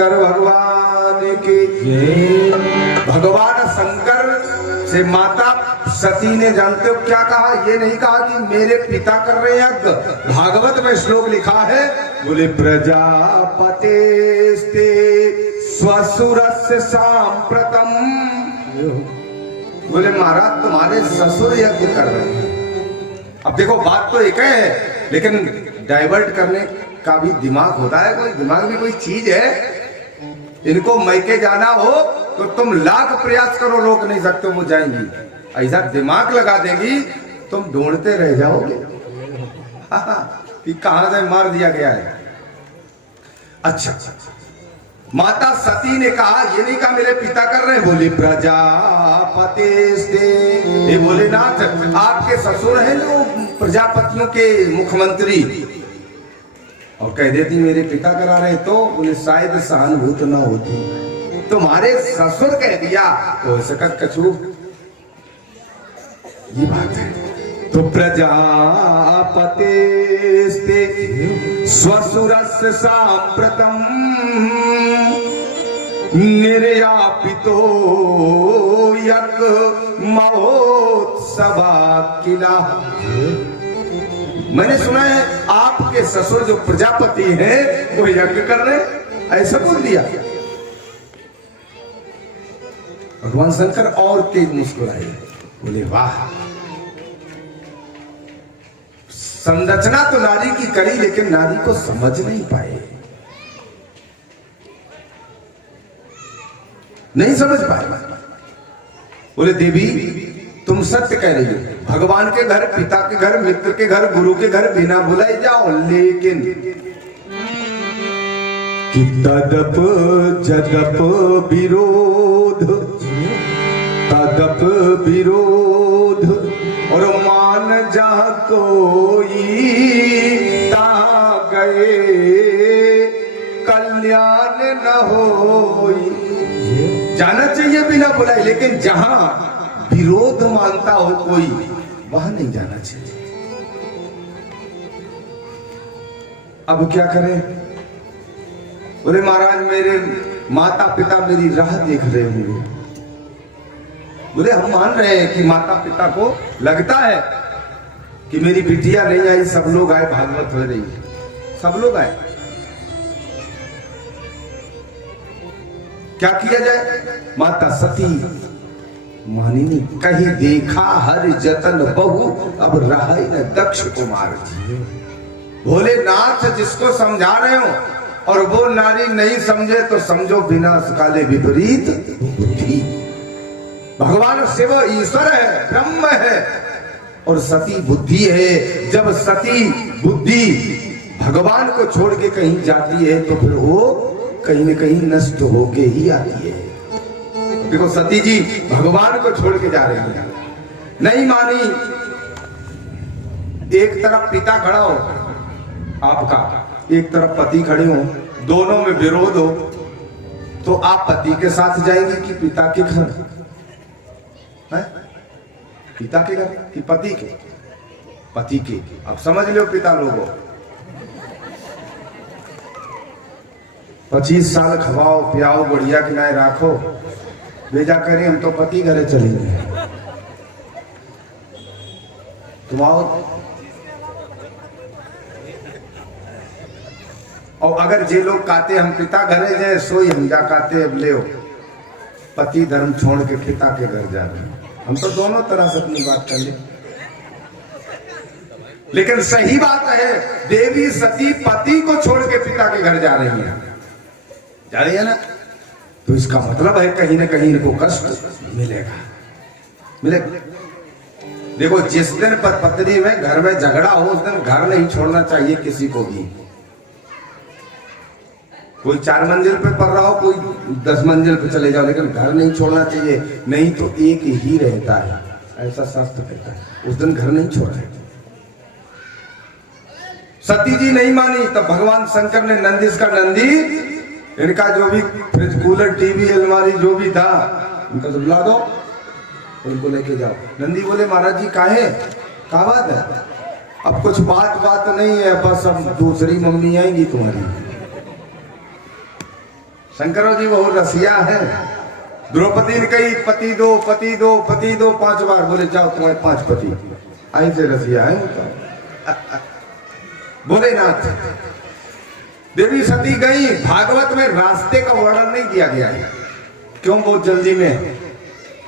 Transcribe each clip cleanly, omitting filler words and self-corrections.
शंकर भगवान की जय। भगवान शंकर से माता सती ने जानते हो क्या कहा? ये नहीं कहा कि मेरे पिता कर रहे हैं यज्ञ। भागवत में श्लोक लिखा है, बोले प्रजापतेस्ते स्वसुरस्य सांप्रतम। बोले महाराज तुम्हारे ससुर यज्ञ कर रहे हैं। अब देखो बात तो एक है, लेकिन डाइवर्ट करने का भी दिमाग होता है, कोई दिमाग भी कोई चीज है। इनको मैके जाना हो तो तुम लाख प्रयास करो, रोक नहीं सकते, वो जाएंगी। ऐसा दिमाग लगा देंगी तुम ढूंढते रह जाओगे कि कहां से मार दिया गया है। अच्छा, माता सती ने कहा, ये नहीं कहा मेरे पिता कर रहे हैं, बोली प्रजापति से। ये भोलेनाथ आपके ससुर हैं जो प्रजापतियों के मुख्यमंत्री, और कह देती मेरे पिता करा रहे तो बोले शायद सहानुभूत ना होती। तुम्हारे ससुर कह दिया तो सकत कछू, ये बात है। तो प्रजापते स्वसुरस्य सांप्रतम निर्यापितो यज्ञ महोत्सवा किला। मैंने सुना है आपके ससुर जो प्रजापति हैं वो यज्ञ कर रहे, ऐसा बोल दिया। भगवान शंकर और तेज मुस्कुराए, बोले वाह, संरचना तो नारी की करी लेकिन नारी को समझ नहीं पाए, नहीं समझ पाए। बोले देवी तुम सत्य कह रही हो, भगवान के घर, पिता के घर, मित्र के घर, गुरु के घर बिना बुलाए जाओ, लेकिन कि तदप जदप विरोध, तदप विरोध और मान जा कोई ता गए कल्याण न होई। जाना चाहिए बिना बुलाए, लेकिन जहां विरोध मानता हो कोई वहां नहीं जाना चाहिए। अब क्या करें? बोले महाराज मेरे माता पिता मेरी राह देख रहे होंगे। बोले हम मान रहे हैं कि माता पिता को लगता है कि मेरी बिटिया नहीं आई, सब लोग आए, भागवत हो रही है, सब लोग आए, क्या किया जाए? माता सती मानी नहीं, कहीं देखा हर जतन बहु अब रहा ही न दक्ष कुमार जी। भोलेनाथ जिसको समझा रहे हो और वो नारी नहीं समझे तो समझो विनाश काले विपरीत बुद्धि। भगवान शिव ईश्वर है, ब्रह्म है, और सती बुद्धि है। जब सती बुद्धि भगवान को छोड़ के कहीं जाती है तो फिर वो कहीं न कहीं नष्ट होके ही आती है। देखो सती जी भगवान को छोड़ के जा रही है, नहीं मानी। एक तरफ पिता खड़ा हो आपका, एक तरफ पति खड़े हो, दोनों में विरोध हो, तो आप पति के साथ जाएंगे कि पिता के घर? है? पिता के घर कि पति के? पति के। अब समझ लो पिता लोगों, 25 साल खवाओ पियाओ बढ़िया किनारे राखो, भेजा करें हम तो पति घरे चलेंगे, तुम आओ। और अगर जे लोग कहते हम पिता घरे जाए सोई हम जा कहते अब ले पति धर्म छोड़ के पिता के घर जा रहे, हम तो दोनों तरह से अपनी बात कर ले। लेकिन सही बात है, देवी सती पति को छोड़ के पिता के घर जा रही है, जा रही है ना, तो इसका मतलब है कहीं ना कहीं इनको कष्ट मिलेगा, मिलेगा। देखो जिस दिन पत्नी में घर में झगड़ा हो उस दिन घर नहीं छोड़ना चाहिए किसी को भी। कोई 4 मंजिल पे पड़ रहा हो, कोई 10 मंजिल पे चले जाओ, लेकिन घर नहीं छोड़ना चाहिए, नहीं तो एक ही रहता है, ऐसा शास्त्र कहता है। उस दिन घर नहीं छोड़ा। सती जी नहीं मानी, तब भगवान शंकर ने नंदीश का नंदी, इनका जो भी फ्रिज कूलर टीवी अलमारी जो भी था उनका सब ला दो, उनको लेके जाओ। नंदी बोले महाराज जी काहे, क्या बात है? अब कुछ बात नहीं है, बस अब दूसरी मम्मी आएंगी तुम्हारी। शंकरों जी बहुत रसिया है। द्रौपदी ने कही पति दो पति दो पति दो 5 बार, बोले जाओ तुम्हारे 5 पति। आई से रसिया है बोले नाथ। देवी सती गई। भागवत में रास्ते का वर्णन नहीं दिया गया है, क्यों? बहुत जल्दी में।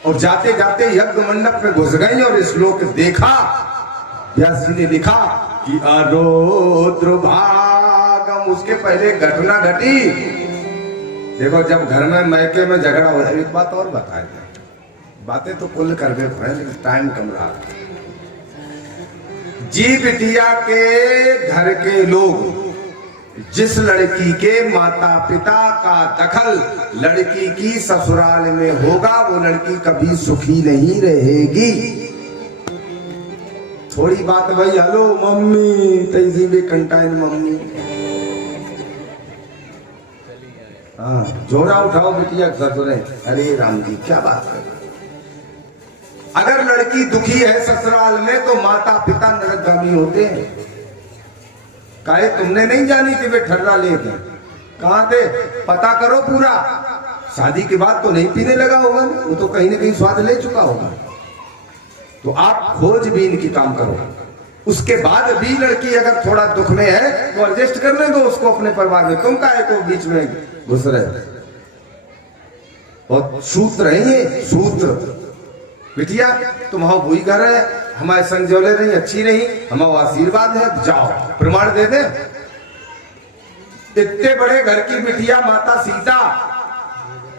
और जाते जाते यज्ञ मंडप में घुस गई और श्लोक देखा। व्यास जी ने लिखा कि अरोद्र भागम, उसके पहले घटना घटी। देखो जब घर में मैके में झगड़ा हो जाए, एक बात और बताए, बातें तो कुल कर दे लेकिन टाइम कम रहा। जी बिटिया के घर के लोग, जिस लड़की के माता पिता का दखल लड़की की ससुराल में होगा, वो लड़की कभी सुखी नहीं रहेगी। थोड़ी बात भाई, हेलो मम्मी, तैसी भी कंटाइन मम्मी। हाँ, जोरा उठाओ बिटिया ससुरे। अरे राम जी क्या बात कर। अगर लड़की दुखी है ससुराल में तो माता पिता नरकगामी होते हैं। काहे तुमने नहीं जानी थी वे ठर्रा ले गए? कहां थे? पता करो पूरा। शादी के बाद तो नहीं पीने लगा होगा, वो तो कहीं ना कहीं स्वाद ले चुका होगा। तो आप खोजबीन की काम करो। उसके बाद भी लड़की अगर थोड़ा दुख में है तो एडजस्ट करने दो उसको अपने परिवार में। तुम काहे को बीच में घुस रहे? और सूत्र है ये, सूत्र। बिटिया तुम हो बुई घर है, हमारे संजोले नहीं, अच्छी नहीं, हमारा आशीर्वाद है, जाओ प्रमाण दे दे। इतने बड़े घर की बिटिया माता सीता,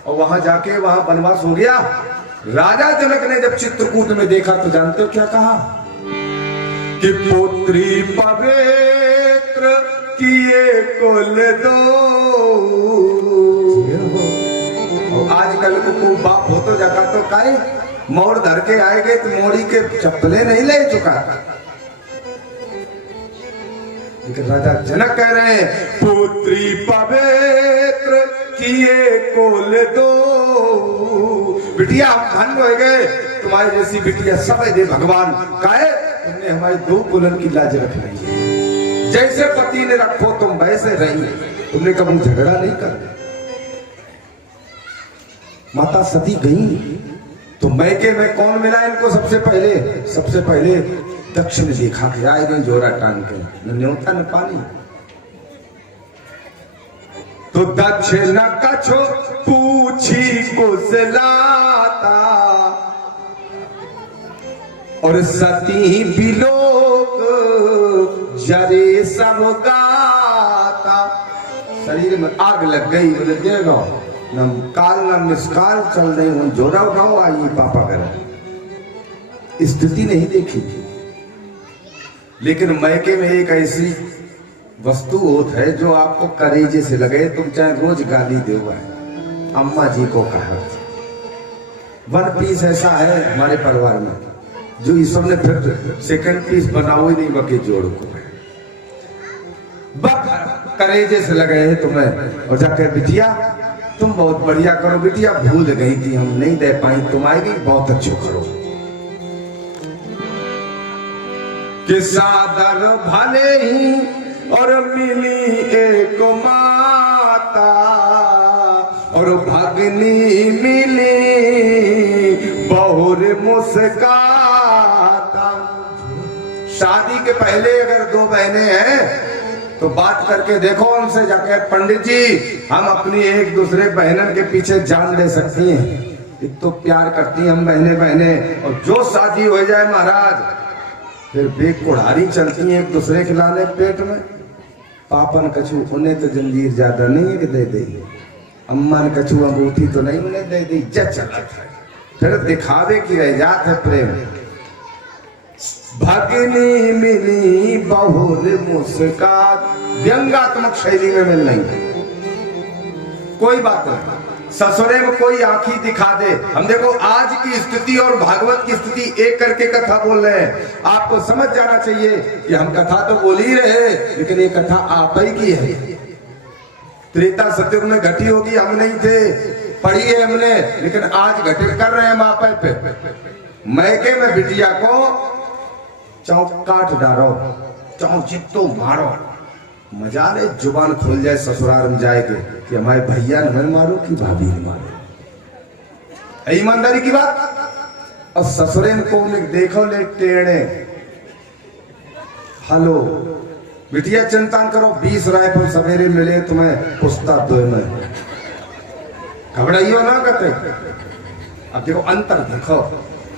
और वहां जाके वहां वनवास हो गया। राजा जनक ने जब चित्रकूट में देखा तो जानते हो क्या कहा? कि पुत्री पवित्र किए कुल दो। आजकल को बाप हो तो जगह तो काहे मोड़ धर के आएंगे तो मोड़ी के चप्पले नहीं ले चुका। लेकिन राजा जनक कह रहे हैं पुत्री पवित्र किए कुल दो। बिटिया हम धन हो गए, तुम्हारी जैसी बिटिया सब दे भगवान। काहे? तुमने हमारी 2 कुलन की लाज रख ली। जैसे पति ने रखो तुम वैसे रही। तुमने कभी झगड़ा नहीं कर। माता सती गई तो मैके में कौन मिला इनको? सबसे पहले दक्ष ने देखा कि आए गए जोरा टांग के, न न्योता न पानी। तो दक्ष न कछो पूछी कुशलाता, और सती बिलोक जरे सब गाता। शरीर में आग लग गई। बोले देगा न काल न निष्काल चल रही हूं, जोरा उठाओ आइए पापा करें। स्थिति नहीं देखी। लेकिन मैके में एक ऐसी वस्तु होत है जो आपको करेजे से लगे, तुम चाहे रोज गाली दो। अम्मा जी को कहा 1 पीस ऐसा है हमारे परिवार में जो ईश्वर ने फिर 2nd पीस बनाओ ही नहीं, बके जोड़ को बक करेजे से लगे है तुम्हें। और जाकर बिटिया तुम बहुत बढ़िया करो, बिटिया भूल गई थी, हम नहीं दे पाई, तुम आएगी बहुत अच्छे करो। कि सादर भले ही और मिली एक माता, और भगनी मिली बहुर मुस्काता। शादी के पहले अगर 2 बहनें हैं तो बात करके देखो उनसे जाके, पंडित जी हम अपनी एक दूसरे बहनन के पीछे जान दे सकती हैं, एक तो प्यार करती हैं हम बहने। और जो शादी हो जाए महाराज फिर बेक कुड़ारी चलती हैं एक दूसरे के लाने पेट में। पापन कछू उन्हें तो जंजीर ज्यादा नहीं है कि दे दे, अम्मा ने कछू अंगूठी तो नहीं उन्हें दे दी। फिर दिखावे की रह जात है प्रेम। भगनी मिली बहुर मुस्कात, व्यंगात्मक शैली में मिल नहीं। कोई बात नहीं, ससुरे में कोई आंखी दिखा दे। हम देखो आज की स्थिति और भागवत की स्थिति एक करके कथा बोल रहे हैं। आपको समझ जाना चाहिए कि हम कथा तो बोल ही रहे, लेकिन ये कथा आप ही की है। त्रेता सतयुग में घटी होगी, हम नहीं थे, पढ़ी है हमने, लेकिन आज घटित कर रहे हैं हम आप पे। मैके में बिटिया को चाउ काट डालो, चाउ चित्तो मारो, मजाले जुबान खोल जाए ससुराल में जाए कि हमारे भैया न मारो कि भाभी ने मारो, ईमानदारी की बात। और ससुरे को देखो ले टेढ़े, हेलो बिटिया चिंता न करो, 20 राइफल सवेरे मिले तुम्हें पुस्ता दो में, घबराइयो ना करते। अब देखो अंतर देखो,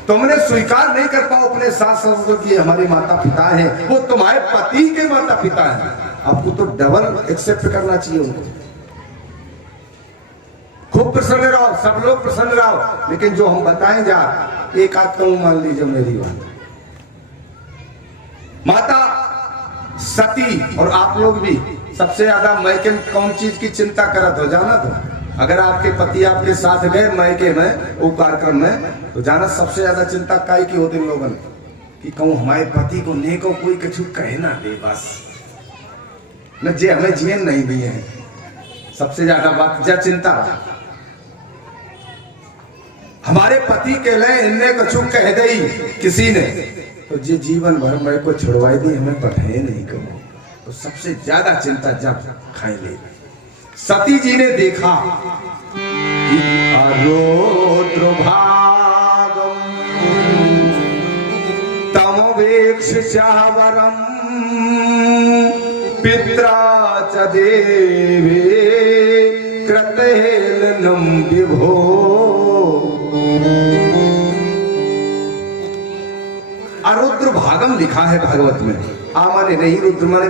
तुमने स्वीकार नहीं कर पाओ अपने सास ससुर की हमारे माता पिता हैं, वो तुम्हारे पति के माता पिता हैं, आपको तो डबल एक्सेप्ट करना चाहिए उनको। खूब प्रसन्न रहो, सब लोग प्रसन्न रहो, लेकिन जो हम बताएं जा एक आध तो मान लीजिए मेरी बात। माता सती और आप लोग भी सबसे ज्यादा मैके में कौन चीज की चिंता करत हो जाना? तो अगर आपके पति आपके साथ गए मैके में वो कार्यक्रम में, तो जाना सबसे ज्यादा चिंता काई की होती लोगन कि कहूं हमारे पति को नहीं को कोई कुछ कहे ना दे, बस न जे हमें जीवन नहीं दिए हैं, सबसे ज्यादा बात जा चिंता। हमारे पति के लिए इनने कुछ कह दई किसी ने तो जे जीवन भर मेरे को छुड़वाई दी, हमें पढ़े नहीं करो, तो सबसे ज्यादा चिंता जब खाई ले। सती जी ने देखा कि आरोद्र भागम तमवेक्ष चावरम पित्रा च देवे कृतेलनम विभो। आरुद्र भागम लिखा है भागवत में, आ माने नहीं रुद्र माने